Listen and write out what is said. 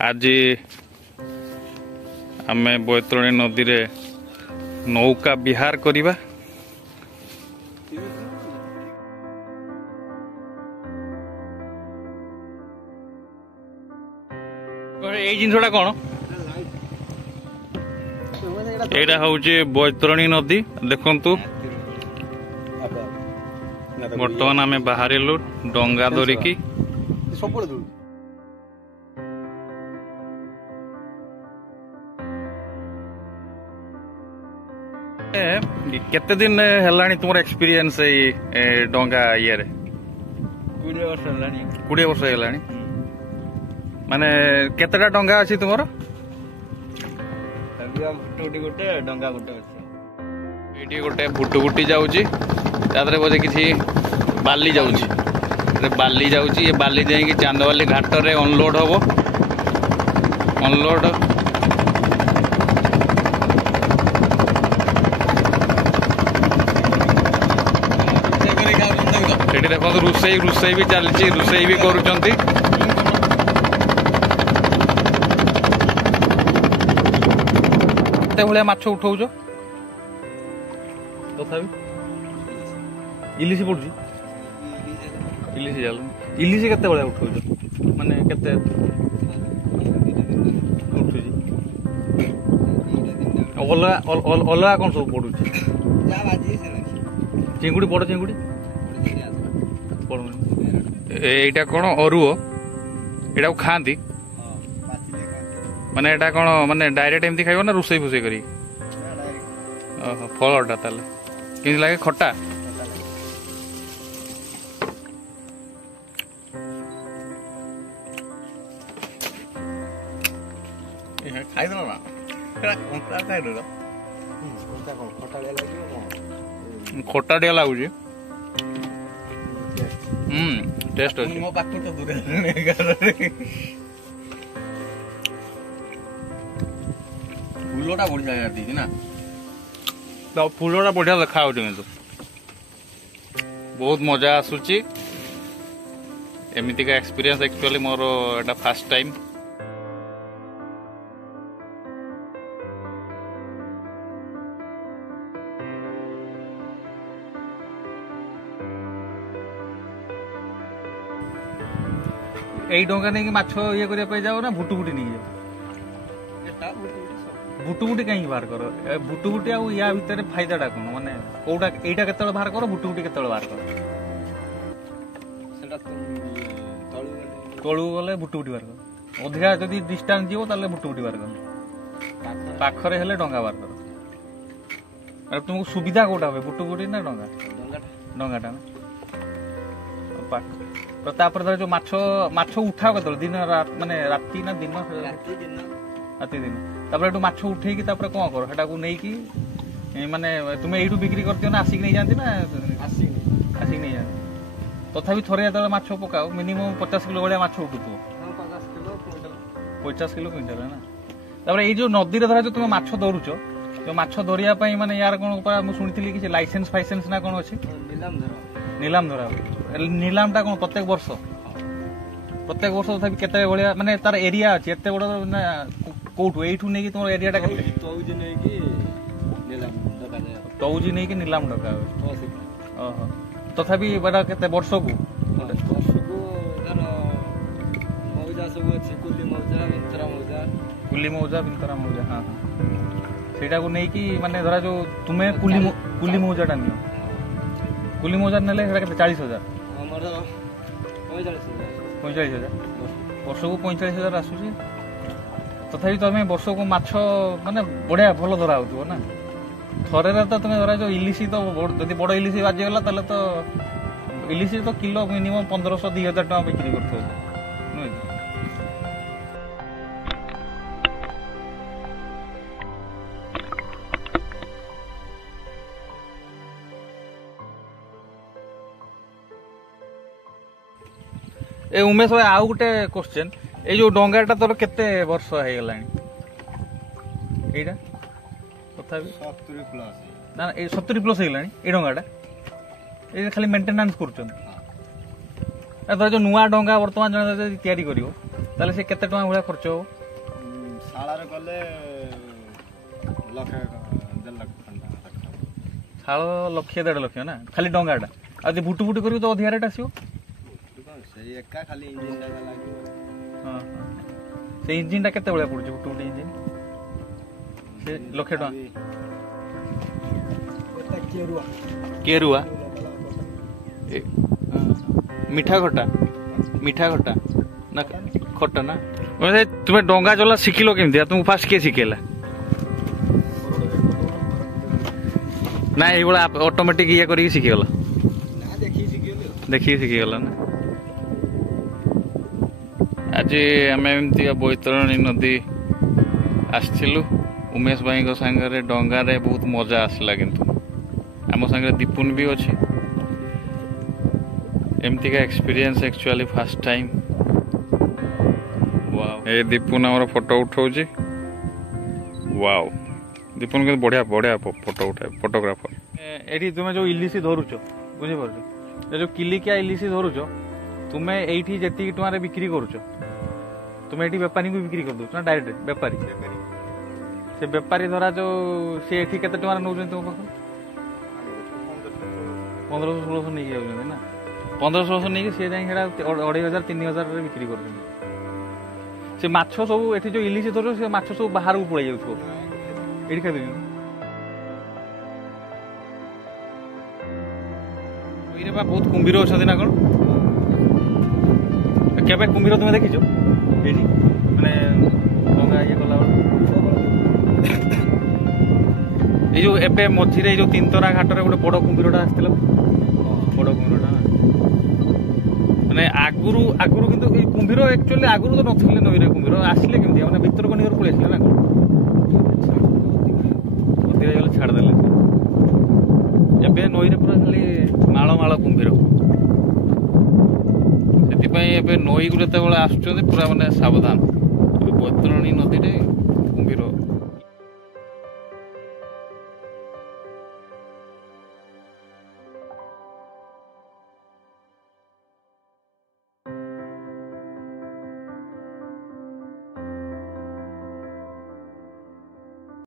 आज आमे बैतरणी नदी रे नौका विहार करिबा। ए जिनसटा कौन एटा हूँ बैतरणी नदी देखंतु बर्तमान आमे बाहरिलु डंगा धरिकी केते दिन हेलानी तुमर एक्सपीरियंस डंगा ये 20 वर्ष हेलानी माने केतेटा डंगा अछि तुमर गोटे डंगा गोटे अछि एटी गोटे भुटुगुटी जाउची तादरे बोझे किसी बाली जाउची बाली जाउची ये बाली जाई चांदवाली घाट रे अनलोड हबो अनलोड सेठी देखो रुसई रुसई भी चलची रुसई भी करूचंती भाया माछ उठाऊच तथापि इलिशी पड़ुची इलिशी जाल इलिशी केते भाया उठाऊच माने केते उठुची अलगा अलगा कौन सब पड़ुची चिंगुड़ी बड़ चिंगुड़ी एटा कौन अरुओ एटा खाती माने एटा कौन माने डायरेक्ट एमती खाइबो ना रुसई फुसई करी ओहो फलटा ताले किन लागे खट्टा खाइ दलो ना कोंता खाइ दलो कोंता कोन खट्टाडिया लागियो खट्टाडिया लागुची टेस्ट अछि मो पाखु तो दूर फूलटा बढ़िया दी ना तो फूलटा बढ़िया देखा किंतु बहुत मजा आसुची एमितिका एक्सपीरियंस एक्चुअली मोर एटा फर्स्ट टाइम एई डंगा नहीं कि माछ ये करिया पे जाओ ना भुटुभुटी नहीं जाओ भुटुभुटी कहीं बाहर कर भुटुभुटी आउ या भितर फायदाटा कौन माने कोटा एटा केतळे बाहर कर भुटुभुटी केतळे बाहर कर सेटा तळु गले भुटुभुटी बाहर कर अधिका जदी डिस्टेंस जीवो ताले भुटुभुटी बाहर कर पाखरे हेले डंगा बाहर कर अब तुमको सुविधा कोटा होय भुटुभुटी ना डंगा डंगाटा ना पाख तो तापर जो माछ माछ उठाओ केतळे दिन रात माने राती ना दिन राती दिन तापर एटू माछ उठे की तापर कोन करो हेटा को नै की माने तुमे एटू बिक्री करतियो ना आसिक नै जानती ना आसिक नै जानती तथापि थरे जेतले माछ पकाओ मिनिमम 50 किलो भलिया माछ उठुतो 50 किलो क्विंटल ना तापर ए जो नदी रे धरा जो तुमे माछ धरुचो जो माछ धरिया पई माने यार कोन मु सुनिथिली कि लाइसेंस फाइसेंस ना कोन अछि नीलाम धरा नीलामटा कोन प्रत्येक वर्ष तथापि केते भलिया माने तार एरिया अछि एते बड़ ना कोठु एठु नै कि तोर एरिया टा केते तौजी नै कि नीलाम डका जाय तौजी नै कि नीलाम डका ओहो तथापि बडा केते वर्ष को तार मौजा सब अछि कुली मौजा बिंतरा मौजा हां सेटा को नै कि माने धरा जो तुमे कुली मौजाटा नियो कुली मौजा नेले सेटा केते 40000 हमर 45000 वर्ष को 45000 आसुची तथापि तुम वर्ष को माछ माने बढ़िया भल धरा हो ना थरे तो तुम धरा जो इलिशी तो जब बड़ इलिशी बाजीगला तो इलिशी तो किलो मिनिमम 1500-2000 टका बिक्री करते नुहे ए उमेश भाई आउ गोटे क्वेश्चन ए जो डंगाटा तोर केते वर्ष हे गलानी एटा तथापि 70 प्लस ना ए 70 प्लस हे गलानी ए डंगाटा ए खाली मेंटेनेंस करछन ए जो नुआ डंगा वर्तमान जन तैयारी करियो ତାହେଲେ ସେ କେତେ ଟଙ୍କା ଭଳିଆ ଖର୍ଚ୍ଚ ହବ? ଶାଳରେ ଗଲେ ଲକ୍ଷେ 1.5 ଲକ୍ଷ ଖଣ୍ଡେ। ଶାଳ 1-1.5 ଲକ୍ଷ ନା ଖାଲି ଡଙ୍ଗାଟା, ଆଉ ଯଦି ବୁଟୁ ବୁଟୁ କରିବୁ ତ ଅଧିକା ରେଟ୍ ଆସିବ। ସେଇ ଏକା ଖାଲି ଇଞ୍ଜିନଟା ଲାଗିବ। ହଁ ସେ ଇଞ୍ଜିନଟା କେତେ ଭଳିଆ ପଡୁଛି ବୁଟୁ ବୁଟୁ ଇଞ୍ଜିନ? ସେ 1 ଲକ୍ଷ ଟଙ୍କା। କେରୁଆ ମିଠା ଖଟା ନା ଖଟା ନା? ତୁମେ ଡଙ୍ଗା ଚଲା ଶିଖିଲ କେମିତି? ତୁମକୁ ଫାଷ୍ଟ କିଏ ଶିଖେଇଲା? ନା ଏଇଭଳିଆ ଅଟୋମେଟିକ ଇଏ କରିକି ଶିଖିଗଲା? ଦେଖିକି ଶିଖିଗଲା ନା? ଆଜି ଆମେ ଏମିତିକା ବୈତରଣୀ ନଦୀ ଆସିଥିଲୁ ଉମେଶ ଭାଇଙ୍କ ସାଙ୍ଗରେ ଡଙ୍ଗାରେ। ବହୁତ ମଜା ଆସିଲା, କିନ୍ତୁ ଆମ ସାଙ୍ଗରେ ଦୀପୁନ ବି ଅଛି। ଏମିତିକା ଏକ୍ସପିରିଏନ୍ସ ଆକ୍ଚୁଆଲି ଫାର୍ଷ୍ଟ ଟାଇମ୍। ଏ ଦୀପୁନ ଆମର ଫଟୋ ଉଠାଉଛି। ୱାଓ, ଦୀପୁନ କିନ୍ତୁ ବଢିଆ ବଢିଆ ଫଟୋ ଉଠାଏ, ଫଟୋଗ୍ରାଫର। ଏଠି ତୁମେ ଯୋଉ ଇଲିଶି ଧରୁଛ, ବୁଝିପାରୁଛ, ଏ ଯୋଉ କିଲିକିଆ ଇଲିଶି ଧରୁଛ, ତୁମେ ଏଇଠି ଯେତିକି ଟଙ୍କାରେ ବିକ୍ରି କରୁଛ, ତୁମେ ଏଠି ବେପାରୀଙ୍କୁ ବିକ୍ରି କରିଦଉଛ ନା ଡାଇରେକ୍ଟ ବେପାରୀ? ସେ ବେପାରୀ ଧରା ଯୋଉ ସେ ଏଠି କେତେ ଟଙ୍କାରେ ନେଉଛନ୍ତି ତୁମ ପାଖରୁ? 1500-1600 ନେଇକି ଯାଉଛନ୍ତି ନା? 1500-1600 ନେଇକି ସେ ଯାଇକି ସେଟା 2500-3000 ବିକ୍ରି କରୁଛନ୍ତି। ସେ ମାଛ ସବୁ ଏଠି ଯୋଉ ଇଲିଶି ଧରୁଛ, ସେ ମାଛ ସବୁ ବାହାରକୁ ପଳେଇ ଯାଉଥିବ, ଏଇଠି ଖାଇଦେଉଛନ୍ତି। ନଈରେ ବା ବହୁତ କୁମ୍ଭୀର ଅଛନ୍ତି ନା କଣ? କେବେ କୁମ୍ଭୀର ତୁମେ ଦେଖିଛ ଏଇଠି? ମାନେ ଡଙ୍ଗା ଇଏ କଲାବେଳେ ଏଇ ଯୋଉ ଏବେ ମଝିରେ ଏଇ ଯୋଉ ତିନିତରା ଘାଟରେ ଗୋଟେ ବଡ କୁମ୍ଭୀରଟା ଆସିଥିଲା, ବଡ କୁମ୍ଭୀରଟା ମାନେ ଆଗରୁ କିନ୍ତୁ ଏଇ କୁମ୍ଭୀର ଆକ୍ଚୁଆଲି ଆଗରୁ ତ ନଥିଲେ ନଈରେ। କୁମ୍ଭୀର ଆସିଲେ କେମିତି? ମାନେ ଭିତରକୁ ନିଗର ପଳେଇ ଆସିଲେ ନା କଣ? ଅଧିକା ହେଇଗଲେ ଛାଡ଼ିଦେଲେ। ଏବେ ନଈରେ ପୁରା ଖାଲି ମାଳ କୁମ୍ଭୀର। ସେଥିପାଇଁ ଏବେ ନଈକୁ ଯେତେବେଳେ ଆସୁଛନ୍ତି ପୁରା ମାନେ ସାବଧାନ। ବୈତରଣୀ ନଦୀରେ